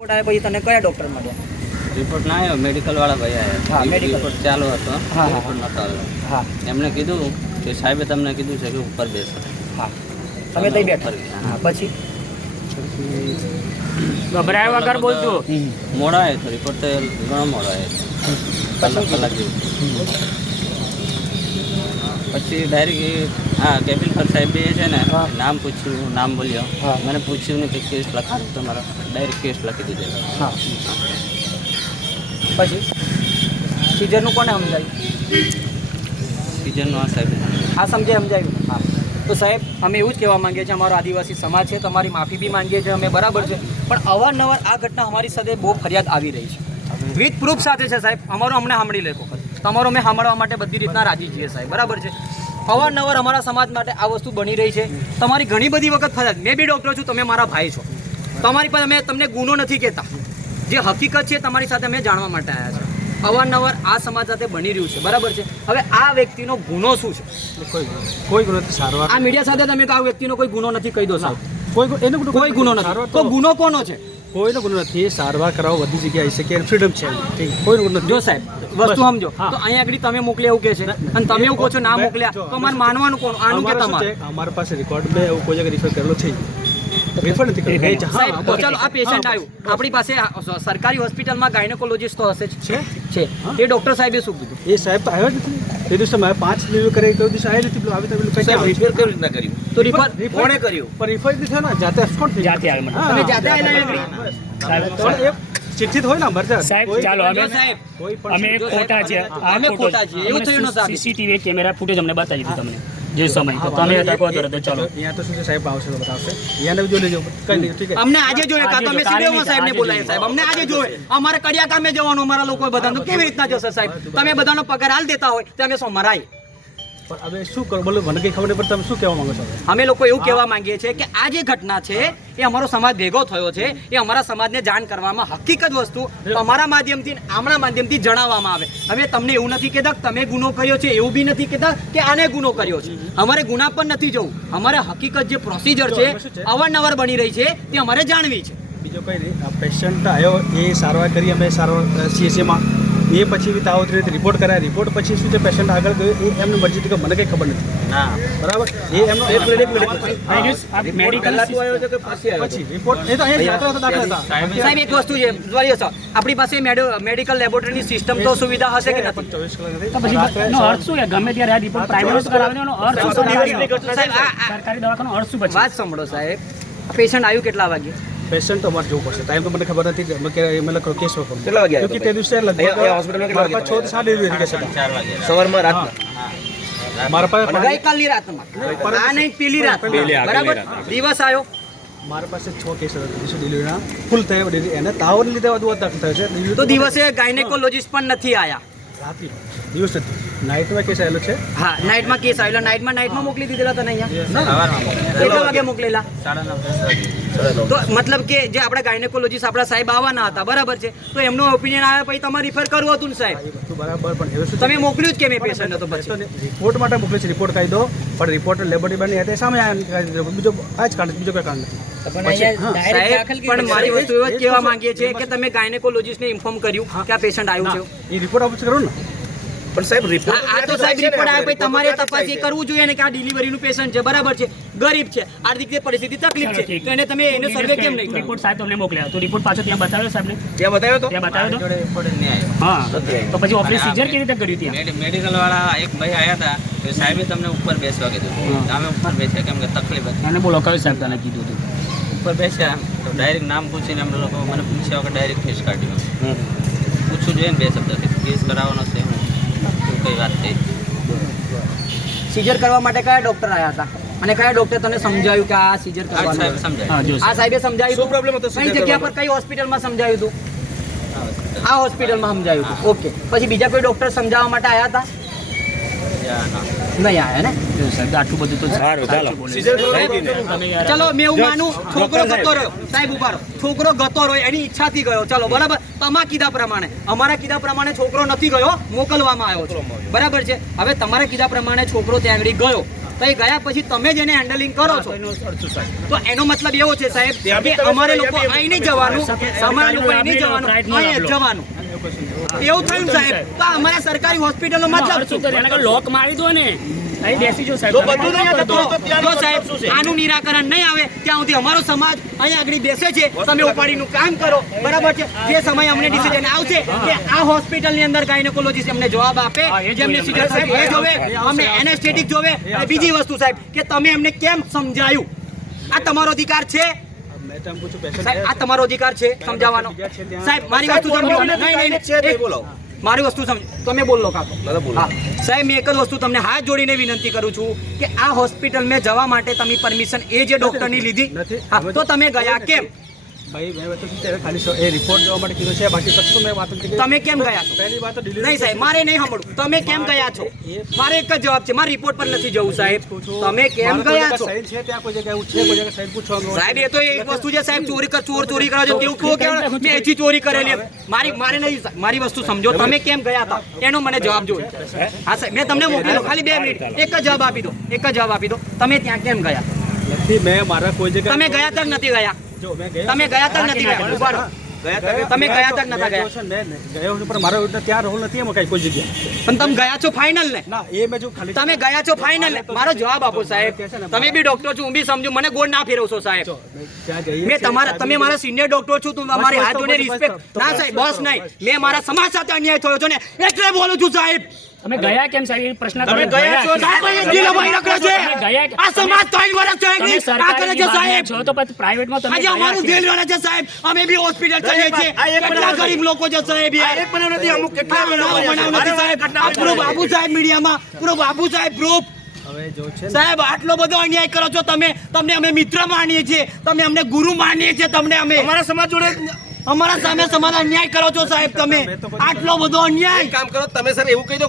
Report આવ્યા પછી તને કયા ડોક્ટર મળ્યા? રિપોર્ટ ના આવ્યો મેડિકલ વાળા ભાઈ હા, આવ્યા medical. રિપોર્ટ ચાલુ હતો હા. રિપોર્ટ નતો આવ્યો. હા. એમણે કીધું કે સાહેબે તમને કીધું છે કે ઉપર બેસો. હા. તમે તઈ બેઠા? હા પછી? ગભરાય વગર બોલજો. મોડો આવ્યો તો રિપોર્ટ તો ઘણો મોડો આવ્યો. કલાક કલાક જેવું. પછી ડાયરેક્ટ હા કેબિન પર સાહેબ એ છે ને હા. નામ પૂછ્યું નામ બોલ્યો. હા. મને પૂછ્યું ને કે કેસ લખાડો તમારો ડાયરેક્ટ કેસ લખી દીધેલો હા. પછી? સીઝરનું કોને સમજાયું? સીઝનનું આ સાહેબ. આ સમજાય સમજાયું? હા. તો સાહેબ અમે એવું જ કહેવા માંગીએ છીએ અમારો આદિવાસી સમાજ છે તમારી માફી બી માંગીએ છીએ અમે બરાબર છે. પણ અવારનવાર આ ઘટના અમારી સાથે બહુ ફરિયાદ આવી રહી છે. વિથ પ્રૂફ સાથે છે સાહેબ અમારો અમને સાંભળી લે વખત તમારો મેં સાંભળવા માટે બધી રીતના રાજી છીએ સાહેબ. બરાબર છે? અવારનવાર અમારા સમાજ માટે આ વસ્તુ બની રહી છે. તમારી ઘણી બધી વખત ફરિયાદ મેં બી ડૉક્ટર છું તમે મારા ભાઈ છો. તમારી પાસે અમે તમને ગુનો નથી કહેતા. જે હકીકત છે તમારી સાથે અમે જાણવા માટે આવ્યા છે અવારનવાર આ સમાજ સાથે બની રહ્યું છે. બરાબર છે? હવે આ વ્યક્તિનો ગુનો શું છે? કોઈ કોઈ ગુનો સારવાર આ મીડિયા સાથે તમે આ વ્યક્તિનો કોઈ ગુનો નથી કહી દો સાહેબ. કોઈ એનો કોઈ ગુનો નથી. તો ગુનો કોનો છે? કોઈનો ગુનો નથી સારવાર કરાવો બધી જગ્યાએ આવી શકે. ફ્રીડમ છે. કોઈનો ગુનો નથી. જો સાહેબ વસ્તુ સમજો. તો અહીંયા આગળ તમે મોકલ્યા એવું કે છે? અને તમે એવું કહો છો ના મોકલ્યા તો અમારે માનવાનું કોણ? આનું કે તમારે? અમારા પાસે રેકોર્ડ મેં એવું કોઈ જગ્યાએ રિફર કરેલો છે રિફર નથી. ચાલો આ પેશન્ટ આપણી પાસે સરકારી હોસ્પિટલમાં ગાયનેકોલોજીસ્ટ તો હશે જ. છે? છે. એ ડોક્ટર સાહેબે શું કીધું? એ સાહેબ આવ્યો જ નથી. એ દિવસે મારે પાંચ ડિલિવરી કરી કોઈ દિવસ આવ્યા નથી. આવી તો પેલું કઈ? રિપેર કેવી રીતના કર્યું? તો રિફર રિફર- કોણે કર્યું? પણ રિફર નથી થયો ને જાતે કોણ જાતે આવ્યો મને. તમે જાતે આવેલા હા, આગળ? બસ. સાહેબ, પણ એ ચિઠ્ઠિત હોય ને અમારે સાહેબ ચાલો અમે સાહેબ અમે ખોટા છે અમે ખોટા છીએ. એવું થયું સીસીટીવી કેમેરા ફૂટેજ અમને બતાવી દીધું તમને. જે સમય તો તમે હતા કહો તો ચાલો. અહીંયા તો શું છે સાહેબ આવશે તો બતાવશે. અહીંયાને જોઈ લેજો કઈ નહીં ઠીક છે. અમને આજે જોઈએ કાં તો સીડીઓમાં સાહેબને આજે સાહેબ. અમને આજે જોઈએ. અમારે કડિયા કામે જવાનું અમારા લોકો બધા કેવી રીતના જશે સાહેબ? તમે બધાનો પગાર હાલ દેતા હોય તો અમે શું મરાય પણ હવે શું કરો? બોલો મને કઈ ખબર નહીં પણ તમે શું કહેવા માંગો છો? અમે લોકો એવું કહેવા માંગીએ છીએ કે આ જે ઘટના છે એ અમારો સમાજ ભેગો થયો છે એ અમારા સમાજને જાણ કરવામાં હકીકત વસ્તુ અમારા માધ્યમથી આમના માધ્યમથી જણાવવામાં આવે. હવે તમને એવું નથી કહેતા તમે ગુનો કર્યો છે એવું બી નથી કહેતા કે આને ગુનો કર્યો છે. અમારે ગુના પણ નથી જવું. અમારે હકીકત જે પ્રોસિજર છે અવારનવાર બની રહી છે તે અમારે જાણવી છે. બીજો કઈ નહીં પેશન્ટ આવ્યો એ સારવાર કરી અમે સારવાર સીએસએમાં એ પછી બી તાવ રીતે રિપોર્ટ કરાય. રિપોર્ટ પછી શું છે પેશન્ટ આગળ ગયો એ એમની મરજી હતી કે મને કંઈ ખબર નથી. ના બરાબર? એ એમનો એક મિનિટ એક મિનિટ મેડિકલ પહેલા આવ્યો છે કે પછી આવ્યો પછી રિપોર્ટ એ તો અહીંયા જાતા હતા દાખલા હતા. સાહેબ એક વસ્તુ છે. જોઈએ સર આપણી પાસે મેડિકલ લેબોરેટરીની સિસ્ટમ તો સુવિધા હશે કે નથી? ચોવીસ કલાક તો પછી એનો અર્થ શું છે? ગમે ત્યારે આ રિપોર્ટ પ્રાઇવેટ કરાવવાનો અર્થ શું સરકારી દવાખાનો અર્થ શું પછી? વાત સાંભળો સાહેબ. પેશન્ટ આવ્યું કેટલા વાગે? પેશન્ટ તો અમારે જોવું પડશે. ટાઈમ તો મને ખબર નથી અમે કે અમે લખો કેસ વખત કેટલા વાગ્યા આવ્યો ક્યોંકિ તે દિવસે લગભગ હોસ્પિટલમાં કેટલા છ થી સાત ડિલિવરી થઈ વાગે. સવારમાં રાતના? મારા પાસે ગઈકાલની રાતમાં? આ નહીં પેલી રાત. બરાબર? દિવસ આવ્યો. મારા પાસે છ કેસ હતા. દિવસે ડિલિવરીના ફૂલ થયા. એને તાવને લીધે વધુ દાખલ થયો છે. તો દિવસે ગાયનેકોલોજીસ્ટ પણ નથી આયા. રાત્રિ. દિવસ નથી નાઇટમાં કેસ આવેલો છે. હા નાઇટમાં કેસ આવેલો. નાઇટમાં નાઇટમાં મોકલી દીધેલા તને અહીંયા? કેટલા વાગે મોકલેલા? સાડા નવ તો મતલબ કે જે આપણા ગાયનેકોલોજીસ્ટ આપણા સાહેબ આવવાના હતા બરાબર છે? તો એમનો ઓપિનિયન આવ્યા પછી તમારે રિફર કરવું હતું ને સાહેબ? બરાબર પણ તમે મોકલ્યું જ કેમ એ પેશન્ટ હતો પછી? રિપોર્ટ માટે મોકલ્યો છે રિપોર્ટ કાઢી દો પણ રિપોર્ટ લેબોરેટરી બની હતી સામે આવ્યા બીજો આ જ કારણ બીજો કોઈ કારણ નથી. પણ મારી વસ્તુ એવો જ કહેવા માંગીએ છીએ કે તમે ગાયનેકોલોજીસ્ટને ઇન્ફોર્મ કર્યું કે આ પેશન્ટ આવ્યું છે? એ રિપોર્ટ આપું કરો ને પણ સાહેબ આ રિપોર્ટ આ તો સાહેબ રિપોર્ટ આવે તમારે તપાસ એ કરવું જોઈએ ને કે આ ડિલિવરીનું પેશન્ટ છે બરાબર છે? ગરીબ છે. આર્થિક રીતે પરિસ્થિતિ તકલીફ છે. તો એને તમે એને સર્વે કેમ નહીં રિપોર્ટ સાહેબ તમને મોકલ્યા. તો રિપોર્ટ પાછો ત્યાં બતાવ્યો સાહેબને? ત્યાં બતાવ્યો તો? ત્યાં બતાવ્યો તો? હા. તો પછી ઓપરેશન સીઝર કેવી રીતે કર્યું ત્યાં? મેડિકલ વાળા એક ભાઈ આવ્યા હતા કે સાહેબે તમને ઉપર બેસવા કીધું અમે ઉપર બેસ્યા કેમ કે તકલીફ હતી. એને બોલો કયું સાહેબ તને કીધું હતું? ઉપર બેસ્યા તો ડાયરેક્ટ નામ પૂછીને એમને લોકો મને પૂછ્યા વગર ડાયરેક્ટ કેસ કાઢ્યો પૂછવું જોઈએ ને બે શબ્દ કે કેસ કરાવવાનો છે હું કઈ વાત થઈ? સીઝર કરવા માટે કયા ડોક્ટર આવ્યા હતા? અને કયા ડોક્ટર તને સમજાવ્યું કે આ સીઝર આ સાહેબ કરવાનું સમજાય. હા આ સાહેબે સમજાવ્યું શું પ્રોબ્લેમ હતો કઈ જગ્યા પર કઈ હોસ્પિટલમાં સમજાવ્યું હતું આ હોસ્પિટલમાં સમજાવ્યું હતું ઓકે પછી બીજા કોઈ ડોક્ટર સમજાવવા માટે આવ્યા હતા નહીં આવ્યા ને? સાહેબ આટલું બધું તો સારું ચાલો. તમે મેં એવું માનું છોકરો ગતો રહ્યો. સાહેબ ઉભારો છોકરો ગતો રહ્યો એની ઈચ્છાથી ગયો. ચલો બરાબર? તમારા કીધા પ્રમાણે. અમારા કીધા પ્રમાણે છોકરો નથી ગયો મોકલવામાં આવ્યો છે. બરાબર છે? હવે તમારા કીધા પ્રમાણે છોકરો ત્યાં આગળ ગયો. તો એ ગયા પછી તમે જેને હેન્ડલિંગ કરો છો. તો એનો મતલબ એવો છે સાહેબ કે અમારે લોકો અહીં નહીં જવાનું અમારા લોકો અહીં નહીં જવાનું અહીં જવાનું. એવું થયું સાહેબ. તો અમારા સરકારી હોસ્પિટલો મતલબ શું શું કરે લોક મારી દો ને અહીં બેસી જો સાહેબ. તો બધું નહીં તમે થતું હોય તો ત્યાંનો જો સાહેબ મતલબ શું છે? આનું નિરાકરણ નહીં આવે ત્યાં સુધી અમારો સમાજ અહીંયા આગળ બેસે છે. તમે ઉપાડીનું કામ કરો. બરાબર છે? જે સમય અમને ડિસિઝન આવશે કે આ હોસ્પિટલની અંદર ગાયનેકોલોજીસ્ટ અમને જવાબ આપે. જેમને જોઈએ. સાહેબ એ જોવે. અમને એનેસ્થેટિક જોવે. અને બીજી વસ્તુ સાહેબ કે તમે એમને કેમ સમજાયું? આ તમારો અધિકાર છે. સાહેબ આ તમારો અધિકાર છે સમજાવવાનો. સાહેબ મારી વસ્તુ સમજો નહીં નહીં નહીં બોલો મારી વસ્તુ સમજો તમે બોલો કાકો. દાદા બોલો. હા. સાહેબ મેં એક જ વસ્તુ તમને હાથ જોડીને વિનંતી કરું છું કે આ હોસ્પિટલ મેં જવા માટે તમે પરમિશન એ જે ડોક્ટરની લીધી? તો તમે ગયા કેમ? ભાઈ મેં તો ખાલી એ રિપોર્ટ દેવા માટે કીધું છે બાકી કશું મેં વાત નથી તમે કેમ ગયા છો? પહેલી વાત તો નહીં સાહેબ મારે નહીં સાંભળવું. તમે કેમ ગયા છો? મારે એક જ જવાબ છે મારા રિપોર્ટ પર નથી જવું સાહેબ. તમે કેમ ગયા છો? સાઈન છે ત્યાં કોઈ જગ્યાએ છે કોઈ જગ્યાએ સાઈન પૂછવાનું સાહેબ એ તો એક વસ્તુ છે સાહેબ ચોરી કર ચોર ચોરી કરો છો તેવું કહો કે મેં એથી ચોરી કરેલી મારી મારે નહીં મારી વસ્તુ સમજો. તમે કેમ ગયા હતા? એનો મને જવાબ જોઈએ હા? સાહેબ મેં તમને મોકલી દો ખાલી બે મિનિટ. એક જ જવાબ આપી દો. એક જ જવાબ આપી દો. તમે ત્યાં કેમ ગયા? નથી મેં મારા કોઈ જગ્યાએ તમે ગયા તક નથી ગયો? તમે ગયા તક નથી ગયા. તમે ગયા તક નતા ગયા મેં ગયો છું પણ મારો ત્યાં રહું નથી એમાં કઈ કોઈ જગ્યાએ. પણ તમે ગયા છો ફાઇનલ ને? ના એ મેં જો ખાલી તમે ગયા છો ફાઇનલ મારો જવાબ આપો સાહેબ. તમે બી ડોક્ટર છો હું બી સમજુ. મને ગોળ ના ફેરવશો સાહેબ. મેં તમારા તમે મારા સિનિયર ડોક્ટર છો તું તમારી બસ, હાથ જોડે રિસ્પેક્ટ ના સાહેબ બસ, નહીં. મેં મારા સમાજ સાથે અન્યાય થયો છો ને. એટલે બોલું છું સાહેબ. તમે ગયા કેમ સાહેબ? એ પ્રશ્ન તમે ગયા છો, દિલ અભાઈ રખડે છે? ગયા આ સમાજ તો વર્ષ તમે થયા આ કરે છે સાહેબ. છો તો પછી પ્રાઇવેટમાં તમે આજે અમારું જેલ દિલ છે સાહેબ. અમે બી હોસ્પિટલ ચલીએ છે આ એક કેટલા ગરીબ લોકો છે સાહેબ આ યાર એક બનાવ નથી અમુક કેટલા બનાવ બનાવ નથી સાહેબ. આ પૂરો બાબુ સાહેબ મીડિયામાં. પૂરો બાબુ સાહેબ પ્રૂફ હવે જો છે ને, સાહેબ આટલો બધો અન્યાય કરો છો તમે. તમને અમે મિત્ર માનીએ છીએ. તમે અમને ગુરુ માનીએ છીએ તમને અમે. અમારા સમાજ જોડે અમારા સામે સમાન અન્યાય કરો છો સાહેબ તમે. આટલો બધો અન્યાય. કામ કરો તમે સર એવું કહી દો